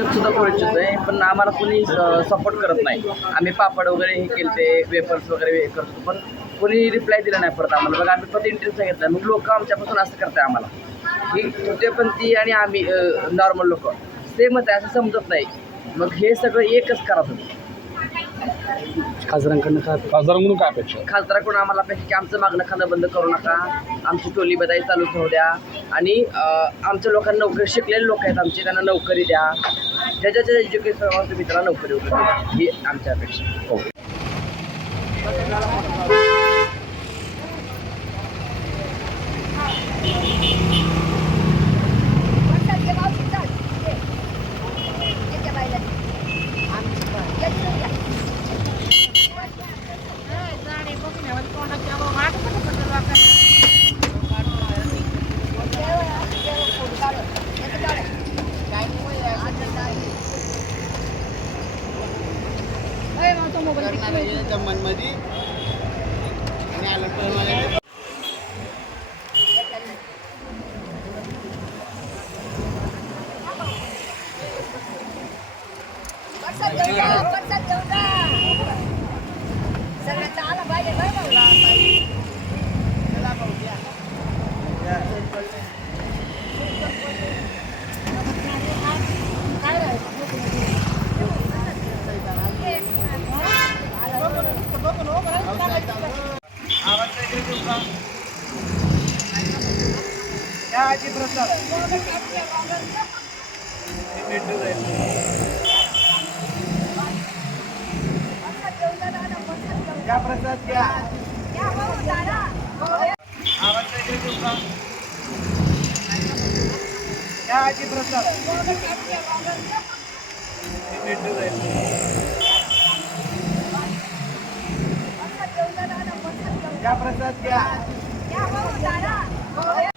उद्योग सुद्धा करू इच्छितोय पण आम्हाला कोणी सपोर्ट करत नाही. आम्ही पापड वगैरे हे केलते वेफर्स वगैरे हे करतो पण कोणी रिप्लाय दिला नाही परत आम्हाला. बघा आम्ही परत इंटरेस्ट घेतला. मग लोक आमच्यापासून असं करताय आम्हाला. ही तृतीयपंथी आणि आम्ही नॉर्मल लोक. सेमच आहे असं समजत नाही. मग हे सगळं एकच करा तुम्ही. खासदारांकडनं काय खासदारांकडून काय अपेक्षा? आहे? खासदाराकडून आम्हाला अपेक्षा की आमचं मागणं खाणं बंद करू नका. आमची टोली बदाई चालू ठेवू द्या. आणि आमच्या लोकांना नोकरी शिकलेले लोक आहेत आमची. त्यांना नोकरी द्या. ज्याच्या education Persa Jauh, Persa Jauh. तुम्ही त्याला नोकरी प्रसाद द्या. प्रसाद आमची अपेक्षा आहे. ओके उद्योग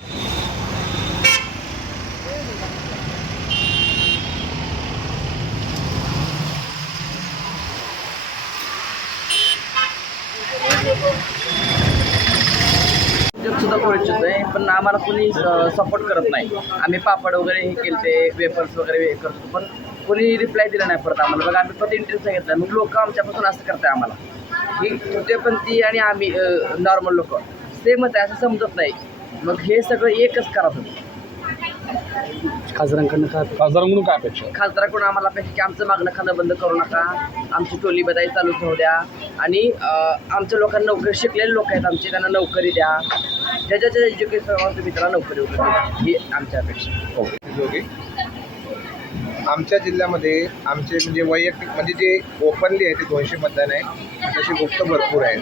सुद्धा करू आहे पण आम्हाला कोणी सपोर्ट करत नाही. आम्ही पापड वगैरे हे केलते वेफर्स वगैरे हे करतो पण कोणी रिप्लाय दिला नाही परत आम्हाला. बघा आम्ही परत इंटरेस्ट घेतला मग लोक आमच्यापासून असं करताय आम्हाला. ही तृतीयपंथी आणि आम्ही नॉर्मल लोक. सेमच आहे असं समजत नाही. मग हे सगळं एकच करा तुम्ही खासदारांकडनं काय खासदारांकडून काय अपेक्षा? आहे? खासदाराकडून आम्हाला अपेक्षा की आमचं मागणं खाणं बंद करू नका. आमची टोली बदाई चालू ठेवू द्या. आणि अं, आमच्या लोकांना नोकरी शिकलेले लोक आहेत आमची त्यांना नोकरी द्या. ज्याच्या एज्युकेशन तुम्ही त्याला नोकरी वगैरे द्या. ही आमची अपेक्षा. आहे. ओके. जोगे आमच्या जिल्ह्यामध्ये आमचे म्हणजे वैयक्तिक म्हणजे जे ओपनली आहे ते दोनशे मतदान आहे. तसे गुप्त भरपूर आहेत.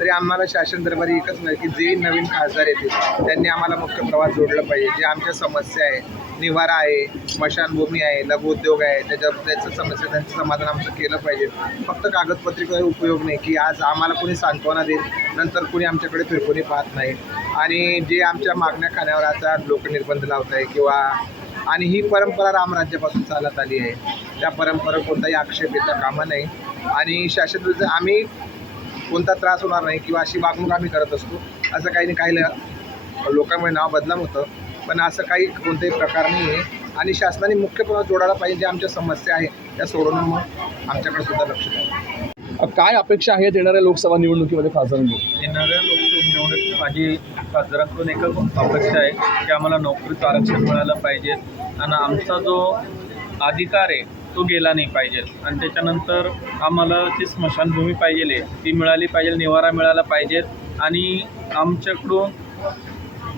तरी आम्हाला शासन दरबारी एकच नाही की जे नवीन खासदार येतील त्यांनी आम्हाला मुख्य प्रवास जोडलं पाहिजे. जे आमच्या समस्या आहे निवारा आहे स्मशानभूमी आहे लघुउद्योग आहे त्याच्या त्याचं समस्या त्यांचं समाधान आमचं केलं पाहिजे. फक्त कागदपत्रिका उपयोग नाही की आज आम्हाला कोणी सांत्वना देईल नंतर कोणी आमच्याकडे फिरकोणी पाहत नाही. आणि जे आमच्या मागण्या खाण्यावर आता लोक निर्बंध लावत आहे किंवा आणि ही परंपरा रामराज्यापासून चालत आली आहे. त्या परंपरा कोणताही आक्षेप येता कामा नाही आणि शासन आम्ही कोणता त्रास होणार नाही किंवा अशी वागणूक आम्ही करत असतो. असं काही नाही काही ल- लोकांमुळे नाव बदनाम होतं. पण असं काही कोणताही प्रकार नाही आहे. आणि शासनाने मुख्य प्रवास जोडायला पाहिजे ज्या आमच्या समस्या आहेत त्या सोडवणं मग आमच्याकडे सुद्धा लक्ष द्यावं काय अपेक्षा आहेत येणाऱ्या लोकसभा निवडणुकीमध्ये खासदारांकडून येणाऱ्या लोक निवडणूक माझी खासदारांकडून एकच अपेक्षा आहे की आम्हाला नोकरीचं आरक्षण मिळालं पाहिजे. आणि आमचा जो अधिकार आहे तो गेला नाही पाहिजे. आणि त्याच्यानंतर आम्हाला जी स्मशानभूमी पाहिजे ती मिळाली पाहिजे निवारा मिळाला पाहिजे. आणि आमच्याकडून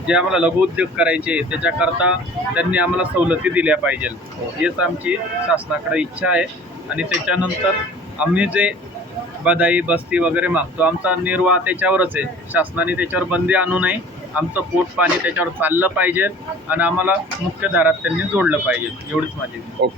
जे आम्हाला लघुउद्योग करायचे त्याच्याकरता त्यांनी आम्हाला सवलती दिल्या पाहिजे हेच आमची शासनाकडे इच्छा आहे. आणि त्याच्यानंतर आम्ही जे बदाई बस्ती वगैरे मागतो आमचा निर्वाह त्याच्यावरच आहे. शासनाने त्याच्यावर बंदी आणू नये. आमचं पोट पाणी त्याच्यावर चाललं पाहिजे. आणि आम्हाला मुख्य दारात त्यांनी जोडलं पाहिजे. एवढीच माझी ओके